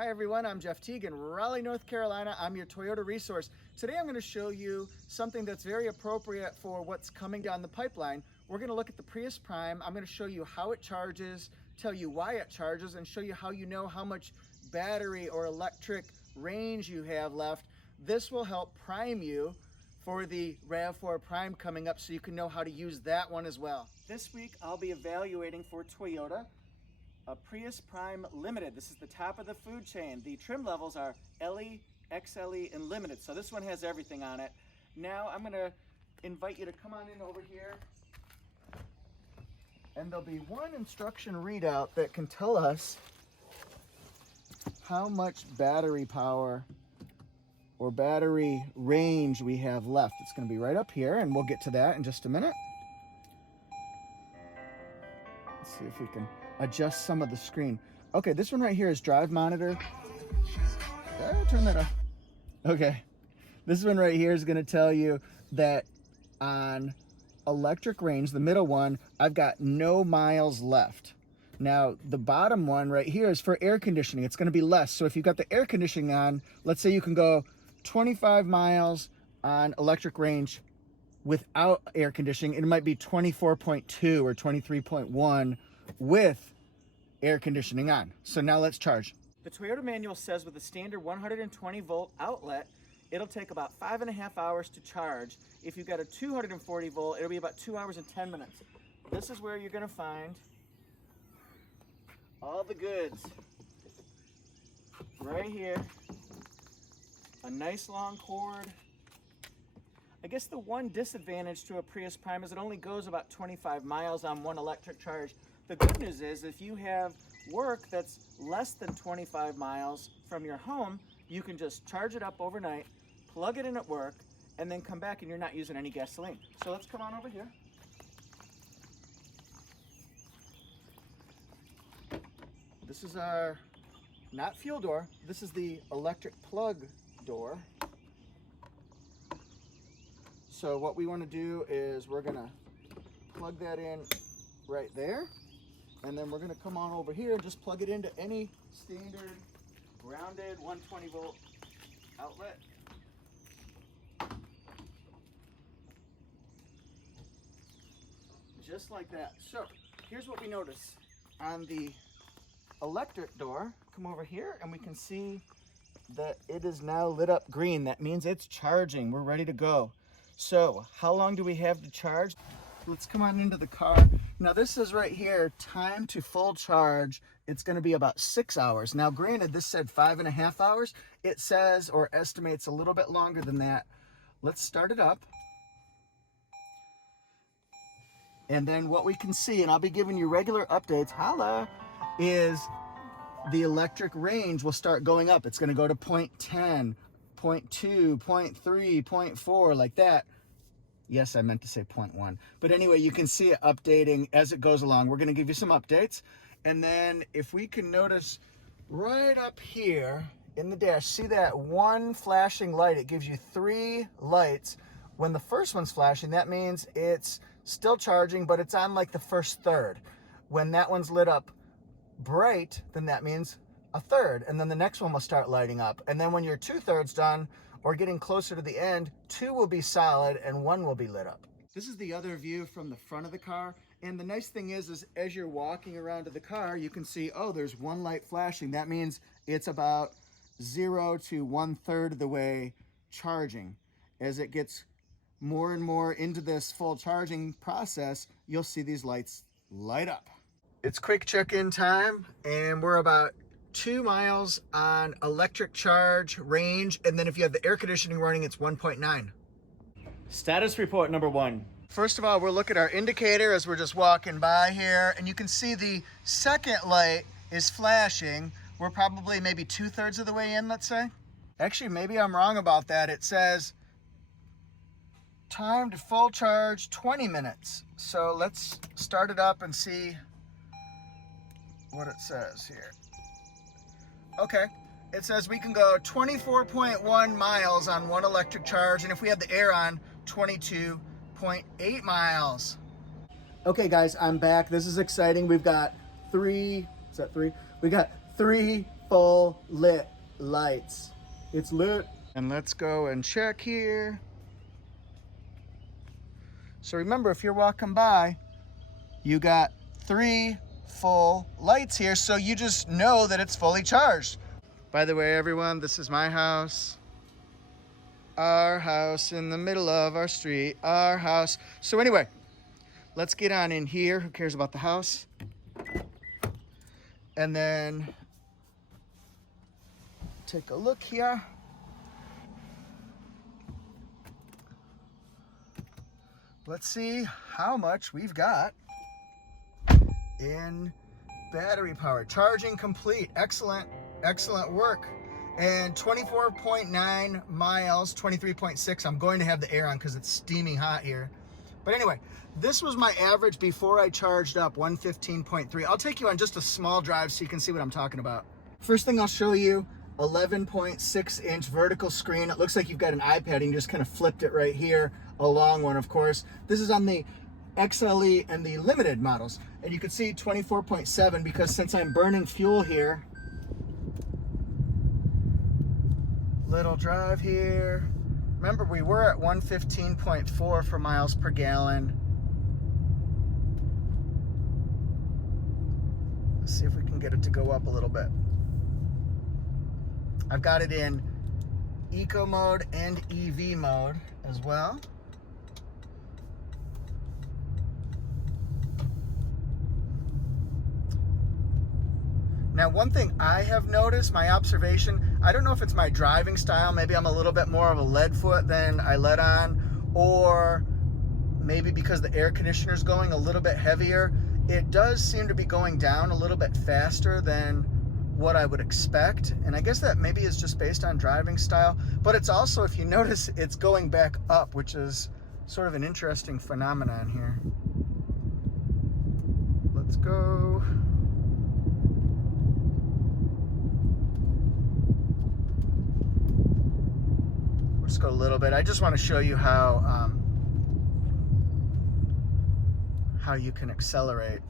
Hi everyone, I'm Jeff Teague in Raleigh, North Carolina. I'm your Toyota resource. Today I'm going to show you something that's very appropriate for what's coming down the pipeline. We're going to look at the Prius Prime. I'm going to show you how it charges, tell you why it charges, and show you how you know how much battery or electric range you have left. This will help prime you for the RAV4 Prime coming up so you can know how to use that one as well. This week I'll be evaluating for Toyota a Prius Prime Limited. This is the top of the food chain. The trim levels are LE, XLE, and Limited. So this one has everything on it. Now I'm gonna invite you to come on in over here. And there'll be one instruction readout that can tell us how much battery power or battery range we have left. It's gonna be right up here, and we'll get to that in just a minute. Let's see if we can adjust some of the screen. Okay, this one right here is drive monitor. Turn that off. Okay, this one right here is going to tell you that on electric range, the middle one, I've got no miles left. Now, the bottom one right here is for air conditioning. It's going to be less. So if you've got the air conditioning on, let's say you can go 25 miles on electric range without air conditioning. It might be 24.2 or 23.1 with air conditioning on. So now let's charge. The Toyota manual says with a standard 120 volt outlet, it'll take about 5.5 hours to charge. If you've got a 240 volt, it'll be about 2 hours and 10 minutes. This is where you're gonna find all the goods. Right here, a nice long cord. I guess the one disadvantage to a Prius Prime is it only goes about 25 miles on one electric charge. The good news is if you have work that's less than 25 miles from your home, you can just charge it up overnight, plug it in at work, and then come back and you're not using any gasoline. So let's come on over here. This is our, not fuel door, this is the electric plug door. So what we want to do is we're going to plug that in right there. And then we're going to come on over here and just plug it into any standard grounded 120 volt outlet. Just like that. So here's what we notice. On the electric door, come over here and we can see that it is now lit up green. That means it's charging. We're ready to go. So how long do we have to charge? Let's come on into the car. Now this is right here, time to full charge. It's gonna be about 6 hours. Now granted, this said 5.5 hours. It says or estimates a little bit longer than that. Let's start it up. And then what we can see, and I'll be giving you regular updates, holla, is the electric range will start going up. It's gonna go to 0.10, 0.2, 0.3, 0.4, like that. Yes, I meant to say 0.1. But anyway, you can see it updating as it goes along. We're going to give you some updates. And then if we can notice right up here in the dash, see that one flashing light? It gives you 3 lights. When the first one's flashing, that means it's still charging, but it's on like the first third. When that one's lit up bright, then that means a third. And then the next one will start lighting up. And then when you're 2/3 done, or getting closer to the end, 2 will be solid and 1 will be lit up. This is the other view from the front of the car. And the nice thing is as you're walking around to the car, you can see, oh, there's 1 light flashing. That means it's about 0 to 1/3 of the way charging. As it gets more and more into this full charging process, you'll see these lights light up. It's quick check-in time, and we're about 2 miles on electric charge range, and then if you have the air conditioning running, it's 1.9. Status report number 1. First of all, we'll look at our indicator as we're just walking by here, and you can see the second light is flashing. We're probably maybe 2/3 of the way in, let's say. Actually, maybe I'm wrong about that. It says time to full charge 20 minutes. So let's start it up and see what it says here. Okay, it says we can go 24.1 miles on 1 electric charge, and if we have the air on, 22.8 miles. Okay guys, I'm back. This is exciting. We've got 3 We got 3 full lit lights. It's lit. And let's go and check here. So remember, if you're walking by, you got 3 full lights here, so you just know that it's fully charged. By the way, everyone, this is my house. Our house in the middle of our street, our house. So anyway, let's get on in here. Who cares about the house? And then take a look here. Let's see how much we've got in battery power. Charging complete. Excellent, excellent work. And 24.9 miles, 23.6. I'm going to have the air on because it's steaming hot here. But anyway, this was my average before I charged up, 115.3. I'll take you on just a small drive so you can see what I'm talking about. First thing I'll show you, 11.6-inch vertical screen. It looks like you've got an iPad and you just kind of flipped it right here. A long one, of course. This is on the XLE and the limited models. And you can see 24.7 because since I'm burning fuel here, little drive here. Remember, we were at 115.4 for miles per gallon. Let's see if we can get it to go up a little bit. I've got it in eco mode and EV mode as well. Now, one thing I have noticed, my observation, I don't know if it's my driving style, maybe I'm a little bit more of a lead foot than I let on, or maybe because the air conditioner is going a little bit heavier, it does seem to be going down a little bit faster than what I would expect. And I guess that maybe is just based on driving style, but it's also, if you notice, it's going back up, which is sort of an interesting phenomenon here. Let's go. Just go a little bit. I just want to show you how you can accelerate.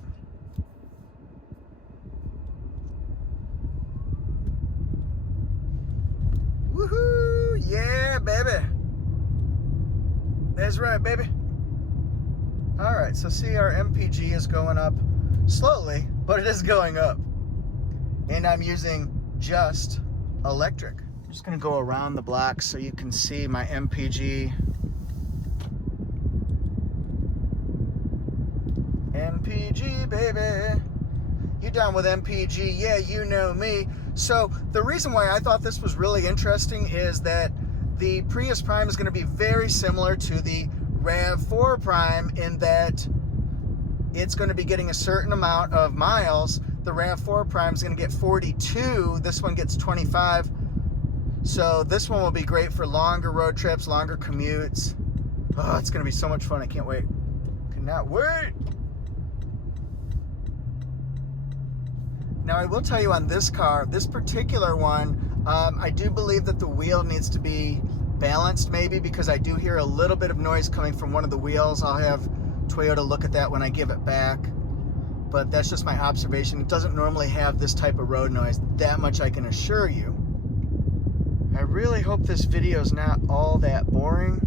Woohoo! Yeah, baby. That's right, baby. All right, so see, our MPG is going up slowly, but it is going up. And I'm using just electric. I'm just gonna go around the block so you can see my MPG. MPG, baby. You down with MPG? Yeah, you know me. So the reason why I thought this was really interesting is that the Prius Prime is gonna be very similar to the RAV4 Prime in that it's gonna be getting a certain amount of miles. The RAV4 Prime is gonna get 42, this one gets 25. So this one will be great for longer road trips, longer commutes. Oh, it's gonna be so much fun, I can't wait. Cannot wait. Now I will tell you on this car, this particular one, I do believe that the wheel needs to be balanced maybe because I do hear a little bit of noise coming from one of the wheels. I'll have Toyota look at that when I give it back. But that's just my observation. It doesn't normally have this type of road noise, that much I can assure you. I really hope this video is not all that boring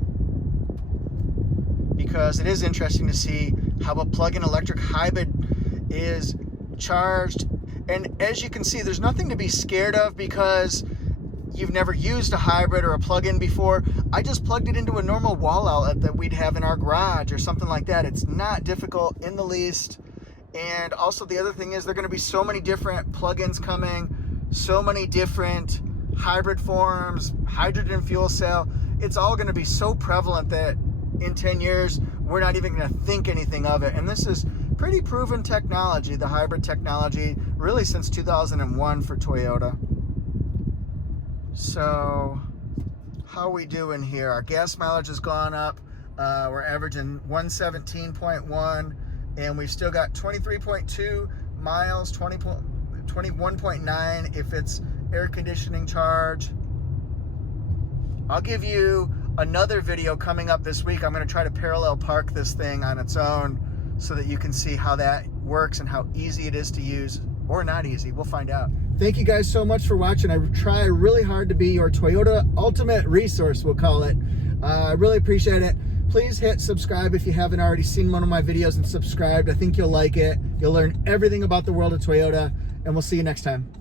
because it is interesting to see how a plug-in electric hybrid is charged. And as you can see, there's nothing to be scared of because you've never used a hybrid or a plug-in before. I just plugged it into a normal wall outlet that we'd have in our garage or something like that. It's not difficult in the least. And also the other thing is there are going to be so many different plug-ins coming, so many different hybrid forms, hydrogen fuel cell. It's all going to be so prevalent that in 10 years, we're not even going to think anything of it. And this is pretty proven technology, the hybrid technology, really since 2001 for Toyota. So how are we doing here? Our gas mileage has gone up. We're averaging 117.1 and we've still got 23.2 miles, 21.9 if it's air conditioning charge. I'll give you another video coming up this week. I'm going to try to parallel park this thing on its own so that you can see how that works and how easy it is to use, or not easy. We'll find out. Thank you guys so much for watching. I try really hard to be your Toyota ultimate resource, we'll call it. I really appreciate it. Please hit subscribe if you haven't already seen one of my videos and subscribed. I think you'll like it. You'll learn everything about the world of Toyota, and we'll see you next time.